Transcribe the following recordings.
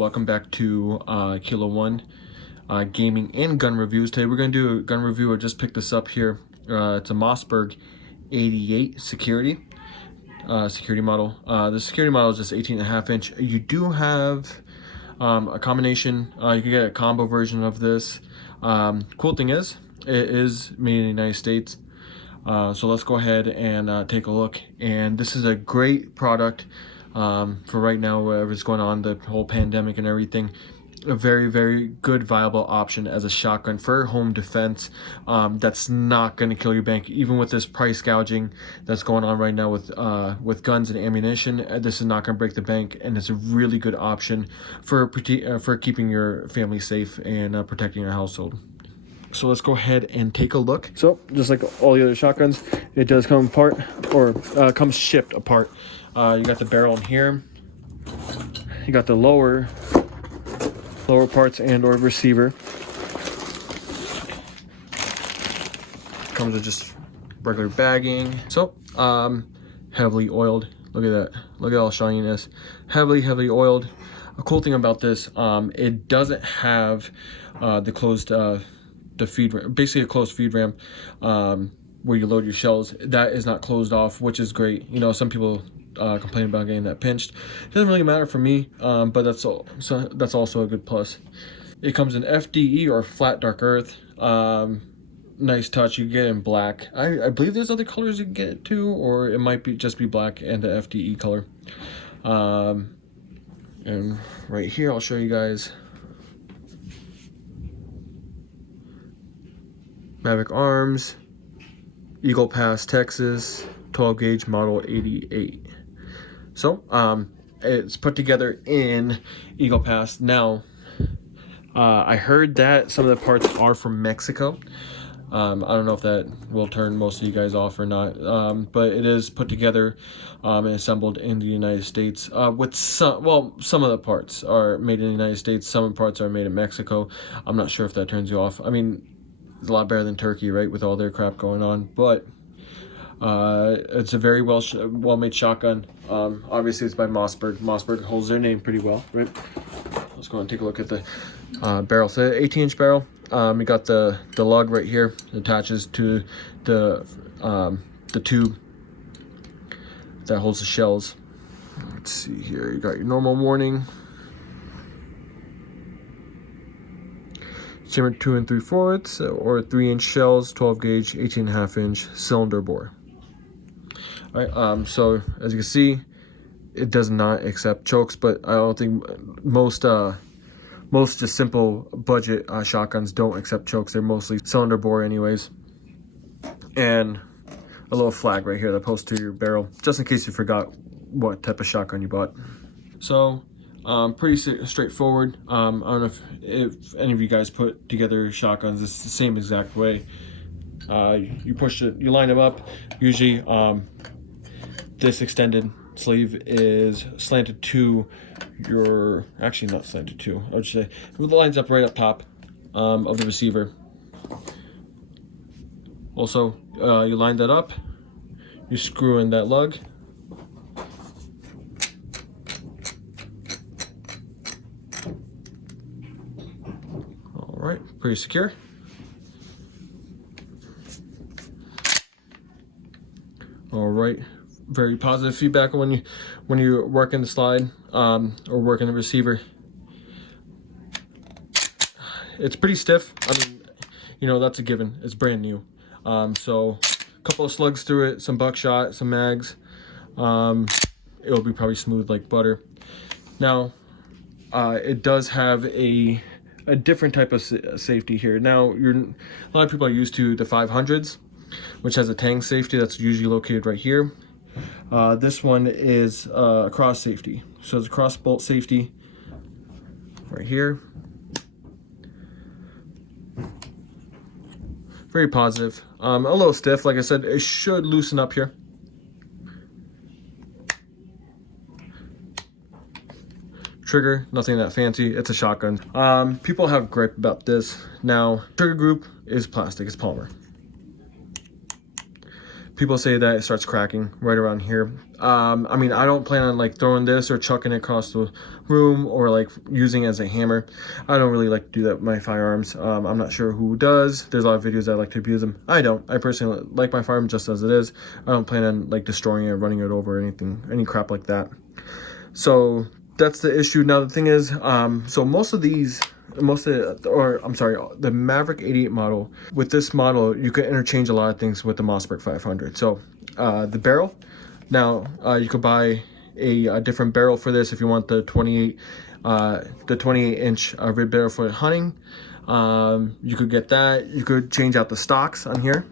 welcome back to Kilo One gaming and gun reviews. Today we're going to do a gun review. I just picked this up here. It's a Mossberg 88 security model. The security model is just 18.5 inch. You do have a combination. You can get a combo version of this. Cool thing is, it is made in the United States. So let's go ahead and take a look. And this is a great product for right now, whatever's going on, the whole pandemic and everything. A very, very good viable option as a shotgun for home defense. That's not going to kill your bank, even with this price gouging that's going on right now with guns and ammunition. This is not going to break the bank, and it's a really good option for keeping your family safe and protecting your household. So let's go ahead and take a look. So just like all the other shotguns, it does come apart, or comes shipped apart. You got the barrel in here. You got the lower parts and or receiver. Comes with just regular bagging. So heavily oiled. Look at that. Look at all shininess. Heavily oiled. A cool thing about this, it doesn't have the closed the feed ramp, basically a closed feed ramp where you load your shells. That is not closed off, which is great. You know, some people complain about getting that pinched. It doesn't really matter for me, but that's also a good plus. It comes in FDE or flat dark earth. Nice touch. You get it in black. I believe there's other colors you can get it too, or it might be just be black and the FDE color. And right here, I'll show you guys. Maverick arms, Eagle Pass, Texas, 12 gauge model 88. So it's put together in Eagle Pass. Now I heard that some of the parts are from Mexico. I don't know if that will turn most of you guys off or not, but it is put together and assembled in the United States with some of the parts are made in the United States, some of the parts are made in Mexico. I'm not sure if that turns you off. I mean, it's a lot better than Turkey, right, with all their crap going on, but it's a very well-made shotgun. Obviously it's by Mossberg. Mossberg holds their name pretty well, right? Let's go and take a look at the barrel. So 18-inch barrel. We got the lug right here. It attaches to the tube that holds the shells. Let's see here. You got your normal warning. Chamber 2 3/4 or 3-inch shells, 12 gauge, 18.5 inch cylinder bore. All right, so as you can see, it does not accept chokes, but I don't think most just simple budget shotguns don't accept chokes. They're mostly cylinder bore anyways. And a little flag right here that posts to your barrel, just in case you forgot what type of shotgun you bought. So pretty straightforward. I don't know if any of you guys put together shotguns. It's the same exact way. You push it, you line them up. Usually this extended sleeve is slanted to your, actually not slanted to, I would say, it lines up right up top of the receiver. Also, you line that up, you screw in that lug. Alright, pretty secure. Alright, very positive feedback when you work in the slide or work in the receiver. It's pretty stiff. I mean, you know, that's a given. It's brand new. So a couple of slugs through it, some buckshot, some mags. It'll be probably smooth like butter. Now, it does have a different type of safety here. Now, a lot of people are used to the 500s, which has a tang safety that's usually located right here. This one is a cross safety. So it's a cross bolt safety right here. Very positive. A little stiff, like I said, it should loosen up here. Trigger, nothing that fancy. It's a shotgun. People have gripe about this. Now, trigger group is plastic, it's polymer. People say that it starts cracking right around here. I mean, I don't plan on like throwing this or chucking it across the room or like using it as a hammer. I don't really like to do that with my firearms. I'm not sure who does. There's a lot of videos that like to abuse them. I don't. I personally like my firearm just as it is. I don't plan on like destroying it, running it over, or anything, any crap like that. So that's the issue. Now the thing is, so the Maverick 88 model, with this model you can interchange a lot of things with the Mossberg 500. So the barrel, now you could buy a different barrel for this if you want the 28 inch rib barrel for hunting. You could get that. You could change out the stocks on here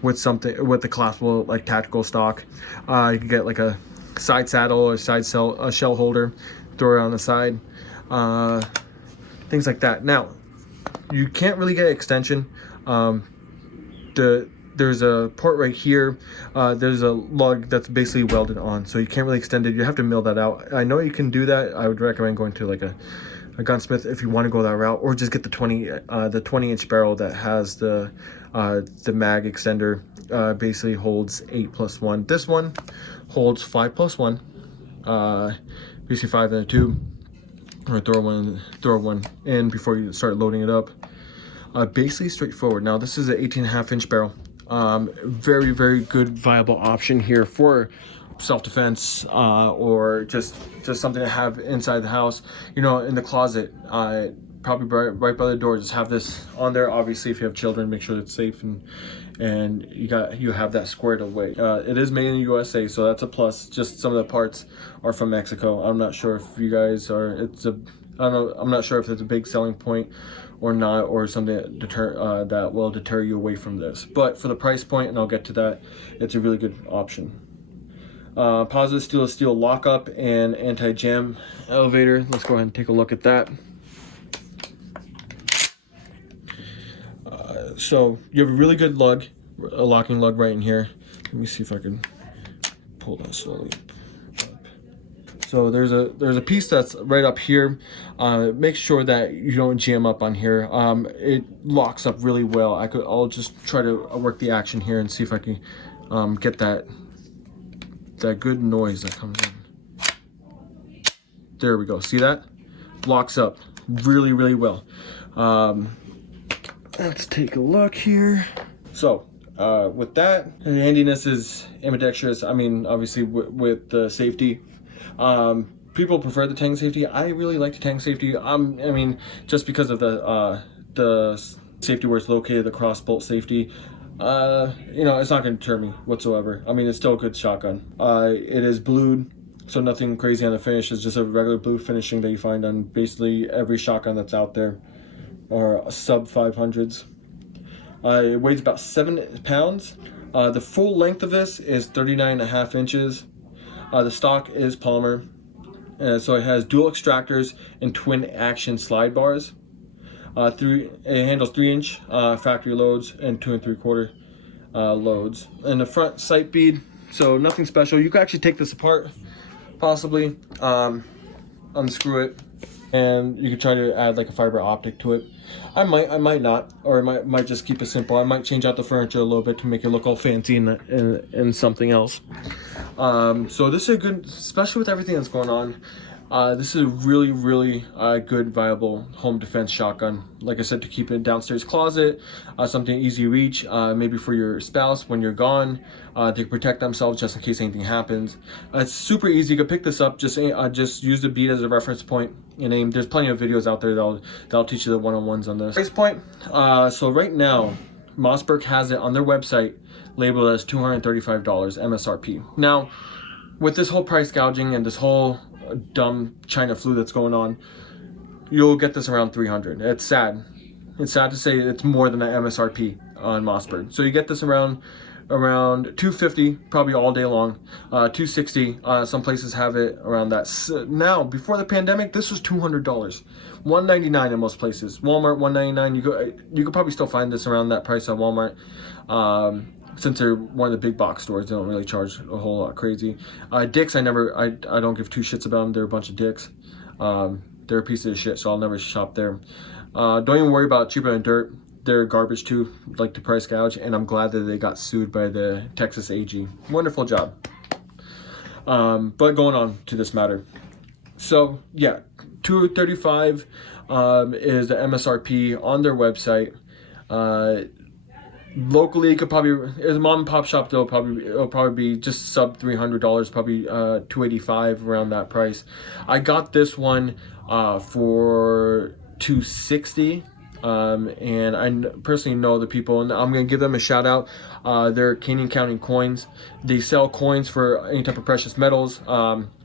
with the collapsible like tactical stock. You could get like a side saddle or shell holder, throw it on the side, things like that. Now you can't really get extension. There's a port right here. There's a lug that's basically welded on, so you can't really extend it. You have to mill that out. I know you can do that. I would recommend going to like a gunsmith if you want to go that route, or just get the 20 inch barrel that has the mag extender. Basically holds 8+1. This one holds 5+1. Basically 5 and a 2. Or throw one in before you start loading it up. Basically straightforward. Now this is an 18.5 inch barrel. Very, very good viable option here for self-defense, or just something to have inside the house, you know, in the closet, probably right by the door. Just have this on there. Obviously if you have children, make sure it's safe and you have that squared away. It is made in the USA, so that's a plus. Just some of the parts are from Mexico. I'm not sure if you guys are, I'm not sure if it's a big selling point or not, or something that will deter you away from this. But for the price point, and I'll get to that, it's a really good option. Positive stainless steel lockup and anti-jam elevator. Let's go ahead and take a look at that. So you have a really good lug, a locking lug right in here. Let me see if I can pull that slowly. So there's a piece that's right up here. Make sure that you don't jam up on here. It locks up really well. I'll just try to work the action here and see if I can get that good noise that comes in. There we go. See that? Locks up really, really well. Let's take a look here. So with that, the handiness is ambidextrous. I mean, obviously with the safety. People prefer the tang safety. I really like the tang safety. I mean, just because of the safety where it's located, the cross bolt safety. You know, it's not going to deter me whatsoever. I mean, it's still a good shotgun. It is blued, so nothing crazy on the finish. It's just a regular blue finishing that you find on basically every shotgun that's out there, or sub 500s. It weighs about 7 pounds. The full length of this is 39.5 inches. The stock is polymer, so it has dual extractors and twin action slide bars. It handles 3-inch factory loads and 2 3/4 loads. And the front sight bead, so nothing special. You can actually take this apart, possibly unscrew it, and you could try to add like a fiber optic to it. I might not, or I might just keep it simple. I might change out the furniture a little bit to make it look all fancy and something else. So this is a good, especially with everything that's going on. This is a really, really good, viable home defense shotgun. Like I said, to keep it downstairs closet, something easy reach, maybe for your spouse when you're gone. They can protect themselves just in case anything happens. It's super easy. You can pick this up. Just use the bead as a reference point and aim. There's plenty of videos out there that'll teach you the one-on-ones on this. Price point. So right now, Mossberg has it on their website labeled as $235 MSRP. Now, with this whole price gouging and this whole dumb China flu that's going on, you'll get this around 300. It's sad. It's sad to say it's more than the MSRP on Mossberg. So you get this around 250, probably all day long. 260. Some places have it around that. Now, before the pandemic, this was $200. $199 in most places. Walmart $199. You could probably still find this around that price at Walmart. Since they're one of the big box stores, they don't really charge a whole lot crazy. Dicks, I don't give two shits about them. They're a bunch of dicks. They're a piece of shit, so I'll never shop there. Don't even worry about cheaper than dirt. they're garbage too, like to price gouge, and I'm glad that they got sued by the Texas AG. Wonderful job. But going on to this matter. So yeah, $235 is the MSRP on their website. Locally, it could probably, as a mom and pop shop, it'll probably be just sub $300, probably $285, around that price. I got this one for $260. And I personally know the people, and I'm gonna give them a shout out. They're Canyon County Coins. They sell coins for any type of precious metals,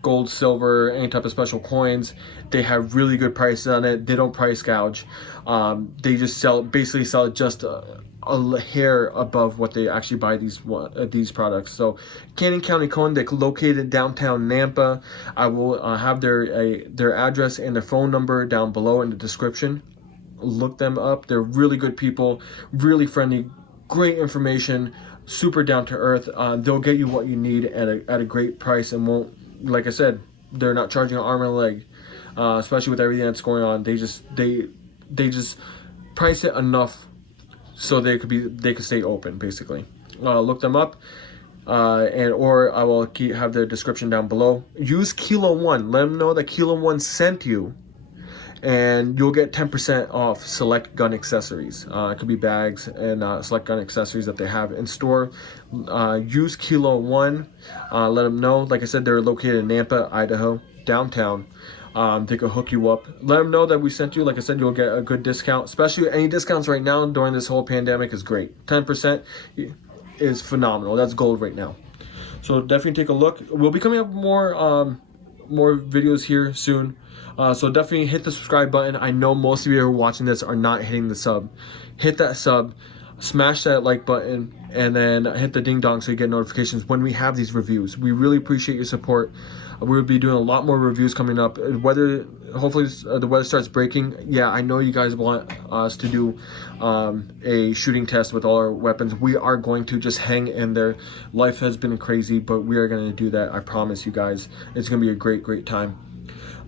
gold, silver, any type of special coins. They have really good prices on it. They don't price gouge. They just basically sell it just a hair above what they actually buy these products. So Canyon County Coin, they're located in downtown Nampa. I will have their address and their phone number down below in the description. Look them up. They're really good people, really friendly, great information, super down to earth. They'll get you what you need at a great price, and won't, like I said, they're not charging an arm and a leg, especially with everything that's going on. They just price it enough so they could stay open, basically. Look them up, or I will have the description down below. Use Kilo One. Let them know that Kilo One sent you, and you'll get 10% off select gun accessories. It could be bags and select gun accessories that they have in store. Use Kilo One. Let them know. Like I said, they're located in Nampa, Idaho, downtown. They could hook you up. Let them know that we sent you. Like I said, you'll get a good discount. Especially any discounts right now during this whole pandemic is great. 10% is phenomenal. That's gold right now. So definitely take a look. We'll be coming up with more videos here soon. So definitely hit the subscribe button. I know most of you who are watching this are not hitting the sub. Hit that sub, smash that like button, and then hit the ding dong so you get notifications when we have these reviews. We really appreciate your support. We'll be doing a lot more reviews coming up. Hopefully the weather starts breaking. Yeah, I know you guys want us to do a shooting test with all our weapons. We are going to. Just hang in there. Life has been crazy, but we are going to do that. I promise you guys. It's going to be a great time.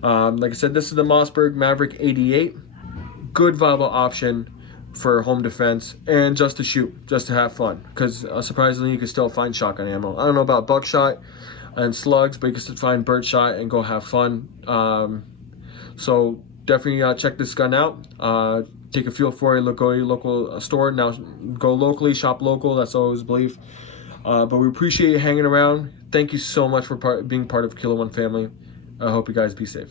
Like I said, this is the Mossberg Maverick 88. Good viable option for home defense and just to shoot, just to have fun. Because surprisingly, you can still find shotgun ammo. I don't know about buckshot and slugs, but you can still find birdshot and go have fun. So definitely check this gun out. Take a feel for it. Go to your local store. Now go locally, shop local. That's always a belief. But we appreciate you hanging around. Thank you so much for being part of Kilo One family. I hope you guys be safe.